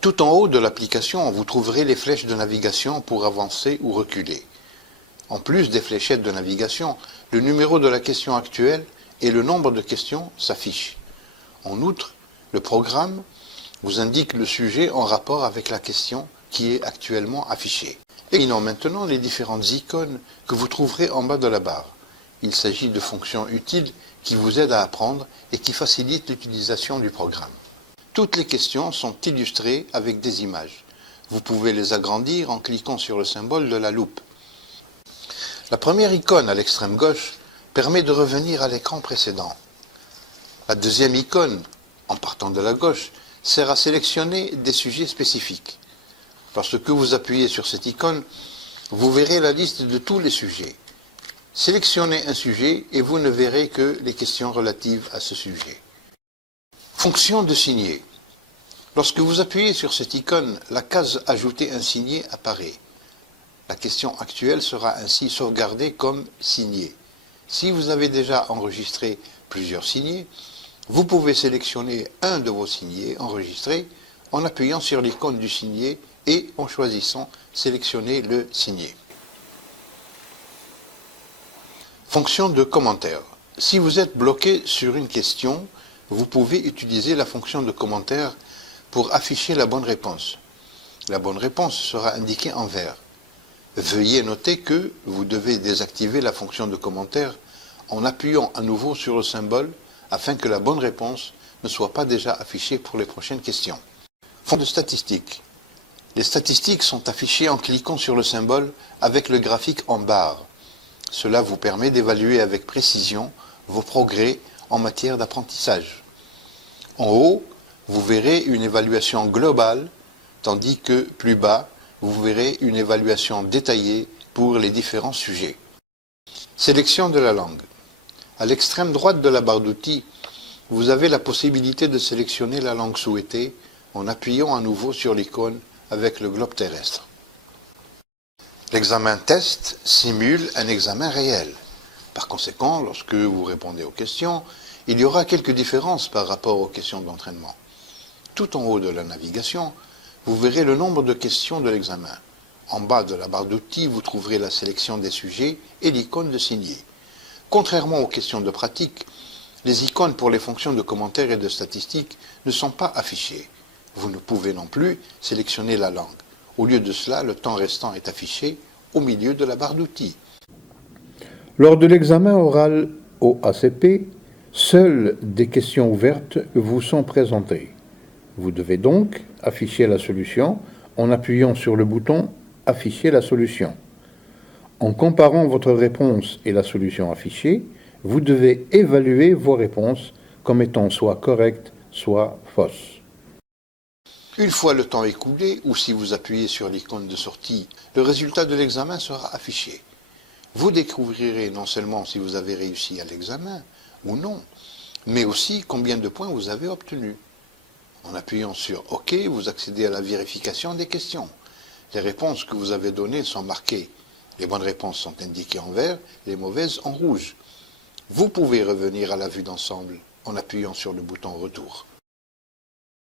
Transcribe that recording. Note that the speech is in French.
Tout en haut de l'application, vous trouverez les flèches de navigation pour avancer ou reculer. En plus des fléchettes de navigation, le numéro de la question actuelle et le nombre de questions s'affichent. En outre, le programme vous indique le sujet en rapport avec la question qui est actuellement affichée. Examinons maintenant les différentes icônes que vous trouverez en bas de la barre. Il s'agit de fonctions utiles qui vous aident à apprendre et qui facilitent l'utilisation du programme. Toutes les questions sont illustrées avec des images. Vous pouvez les agrandir en cliquant sur le symbole de la loupe. La première icône à l'extrême gauche permet de revenir à l'écran précédent. La deuxième icône, en partant de la gauche, sert à sélectionner des sujets spécifiques. Lorsque vous appuyez sur cette icône, vous verrez la liste de tous les sujets. Sélectionnez un sujet et vous ne verrez que les questions relatives à ce sujet. Fonction de signer. Lorsque vous appuyez sur cette icône, la case « Ajouter un signet » apparaît. La question actuelle sera ainsi sauvegardée comme signée. Si vous avez déjà enregistré plusieurs signets, vous pouvez sélectionner un de vos signets enregistrés en appuyant sur l'icône du signet et en choisissant « Sélectionner le signet ». Fonction de commentaire. Si vous êtes bloqué sur une question, vous pouvez utiliser la fonction de commentaire pour afficher la bonne réponse. La bonne réponse sera indiquée en vert. Veuillez noter que vous devez désactiver la fonction de commentaire en appuyant à nouveau sur le symbole afin que la bonne réponse ne soit pas déjà affichée pour les prochaines questions. Fonction de statistiques. Les statistiques sont affichées en cliquant sur le symbole avec le graphique en barre. Cela vous permet d'évaluer avec précision vos progrès en matière d'apprentissage. En haut, vous verrez une évaluation globale, tandis que plus bas, vous verrez une évaluation détaillée pour les différents sujets. Sélection de la langue. À l'extrême droite de la barre d'outils, vous avez la possibilité de sélectionner la langue souhaitée en appuyant à nouveau sur l'icône avec le globe terrestre. L'examen test simule un examen réel. Par conséquent, lorsque vous répondez aux questions, il y aura quelques différences par rapport aux questions d'entraînement. Tout en haut de la navigation, vous verrez le nombre de questions de l'examen. En bas de la barre d'outils, vous trouverez la sélection des sujets et l'icône de signer. Contrairement aux questions de pratique, les icônes pour les fonctions de commentaire et de statistiques ne sont pas affichées. Vous ne pouvez non plus sélectionner la langue. Au lieu de cela, le temps restant est affiché au milieu de la barre d'outils. Lors de l'examen oral au ACP, seules des questions ouvertes vous sont présentées. Vous devez donc afficher la solution en appuyant sur le bouton « Afficher la solution ». En comparant votre réponse et la solution affichée, vous devez évaluer vos réponses comme étant soit correctes, soit fausses. Une fois le temps écoulé, ou si vous appuyez sur l'icône de sortie, le résultat de l'examen sera affiché. Vous découvrirez non seulement si vous avez réussi à l'examen ou non, mais aussi combien de points vous avez obtenus. En appuyant sur « OK », vous accédez à la vérification des questions. Les réponses que vous avez données sont marquées. Les bonnes réponses sont indiquées en vert, les mauvaises en rouge. Vous pouvez revenir à la vue d'ensemble en appuyant sur le bouton « Retour ».